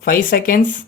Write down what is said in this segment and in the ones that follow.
5 seconds.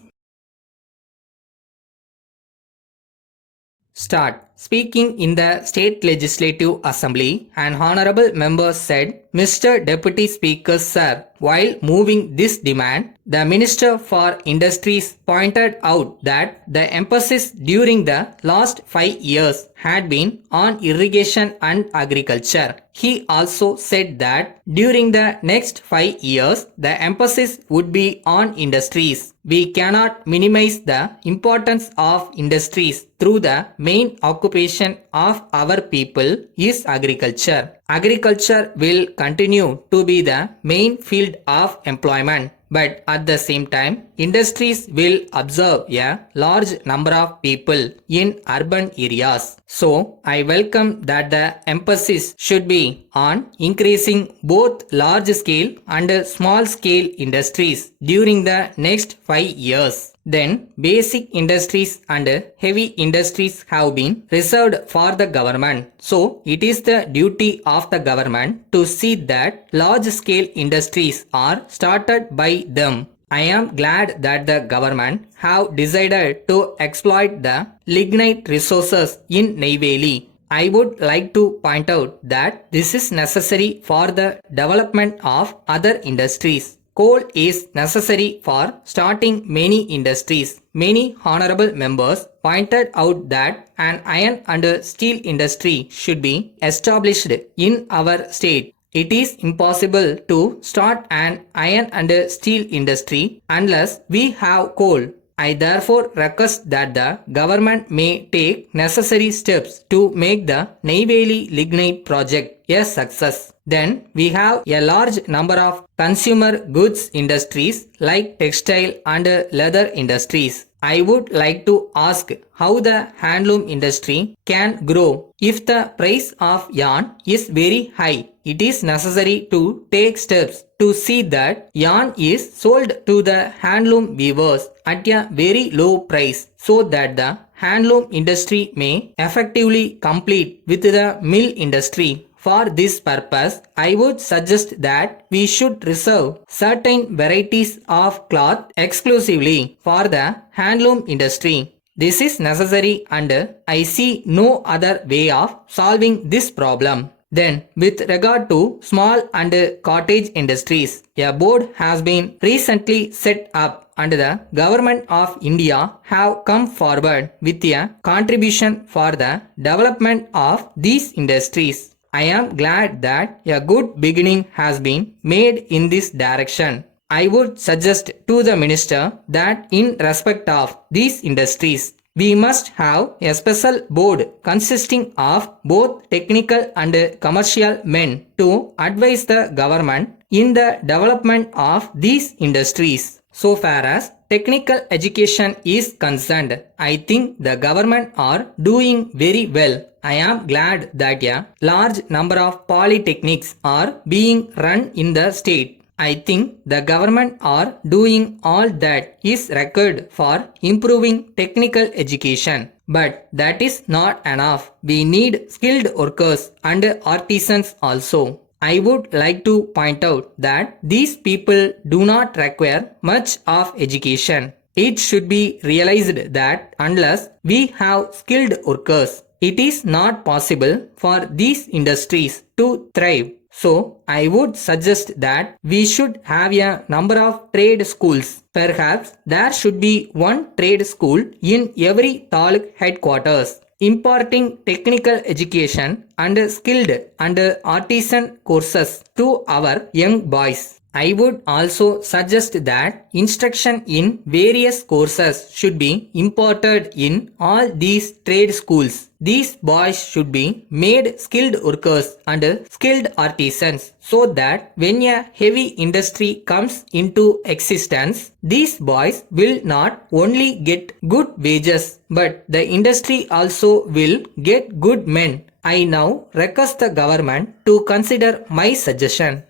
Start. Speaking in the State Legislative Assembly, an honorable member said, Mr. Deputy Speaker, sir, while moving this demand, the Minister for Industries pointed out that the emphasis during the last 5 years had been on irrigation and agriculture. He also said that during the next 5 years, the emphasis would be on industries. We cannot minimize the importance of industries through the main occupation of our people is agriculture. Agriculture will continue to be the main field of employment. But at the same time, industries will absorb a large number of people in urban areas. So, I welcome that the emphasis should be on increasing both large scale and small scale industries during the next 5 years. Then, basic industries and heavy industries have been reserved for the government. So, it is the duty of the government to see that large scale industries are started by them. I am glad that the government have decided to exploit the lignite resources in Neyveli. I would like to point out that this is necessary for the development of other industries. Coal is necessary for starting many industries. Many honorable members pointed out that an iron and steel industry should be established in our state. It is impossible to start an iron and steel industry unless we have coal. I therefore request that the government may take necessary steps to make the Neyveli lignite project a success. Then we have a large number of consumer goods industries like textile and leather industries. I would like to ask how the handloom industry can grow. If the price of yarn is very high, it is necessary to take steps to see that yarn is sold to the handloom weavers at a very low price so that the handloom industry may effectively compete with the mill industry. For this purpose, I would suggest that we should reserve certain varieties of cloth exclusively for the handloom industry. This is necessary and I see no other way of solving this problem. Then, with regard to small and cottage industries, a board has been recently set up and the government of India have come forward with a contribution for the development of these industries. I am glad that a good beginning has been made in this direction. I would suggest to the minister that in respect of these industries, we must have a special board consisting of both technical and commercial men to advise the government in the development of these industries. So far as technical education is concerned, I think the government are doing very well. I am glad that a large number of polytechnics are being run in the state. I think the government are doing all that is required for improving technical education. But that is not enough. We need skilled workers and artisans also. I would like to point out that these people do not require much of education. It should be realized that unless we have skilled workers, it is not possible for these industries to thrive. So, I would suggest that we should have a number of trade schools. Perhaps there should be one trade school in every taluk headquarters, imparting technical education and skilled and artisan courses to our young boys. I would also suggest that instruction in various courses should be imparted in all these trade schools. These boys should be made skilled workers and skilled artisans so that when a heavy industry comes into existence, these boys will not only get good wages but the industry also will get good men. I now request the government to consider my suggestion.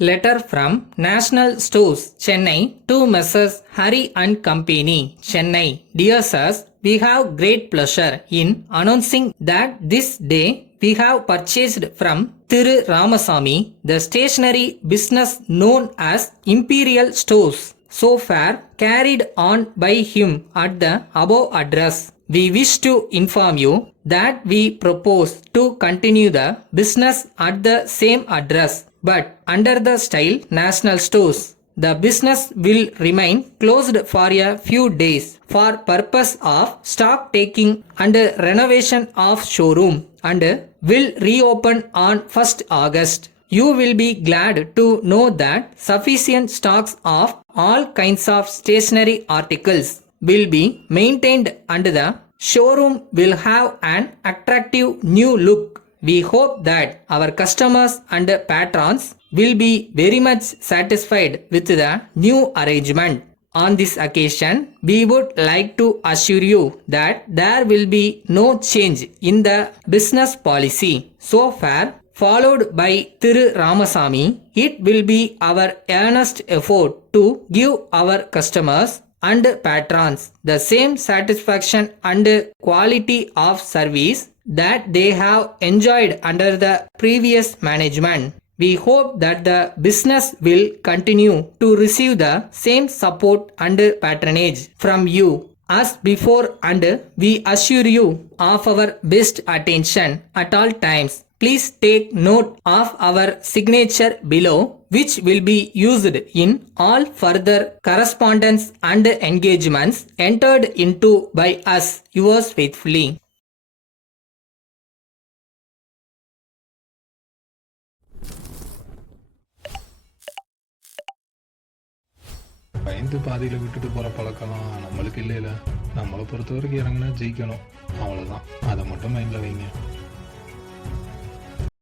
Letter from National Stores, Chennai to Messrs. Hari and Company, Chennai. Dear sirs, we have great pleasure in announcing that this day we have purchased from Thiru Ramasamy the stationery business known as Imperial Stores. so far carried on by him at the above address. We wish to inform you that we propose to continue the business at the same address but under the style National Stores. The business will remain closed for a few days for purpose of stock taking and renovation of showroom and will reopen on 1st August. You will be glad to know that sufficient stocks of all kinds of stationery articles will be maintained and the showroom will have an attractive new look. We hope that our customers and patrons will be very much satisfied with the new arrangement. On this occasion, we would like to assure you that there will be no change in the business policy so far followed by Thiru Ramasamy. It will be our earnest effort to give our customers and patrons the same satisfaction and quality of service that they have enjoyed under the previous management. We hope that the business will continue to receive the same support and patronage from you as before, and we assure you of our best attention at all times. Please take note of our signature below, which will be used in all further correspondence and engagements entered into by us, yours faithfully. பயந்து பாதியில் விட்டுட்டு போகிற பழக்கம்லாம் நம்மளுக்கு இல்லைல்ல. நம்மளை பொறுத்த வரைக்கும் இறங்கினா ஜெயிக்கணும், அவ்வளோதான். அதை மட்டும் மைண்டில் வைங்க.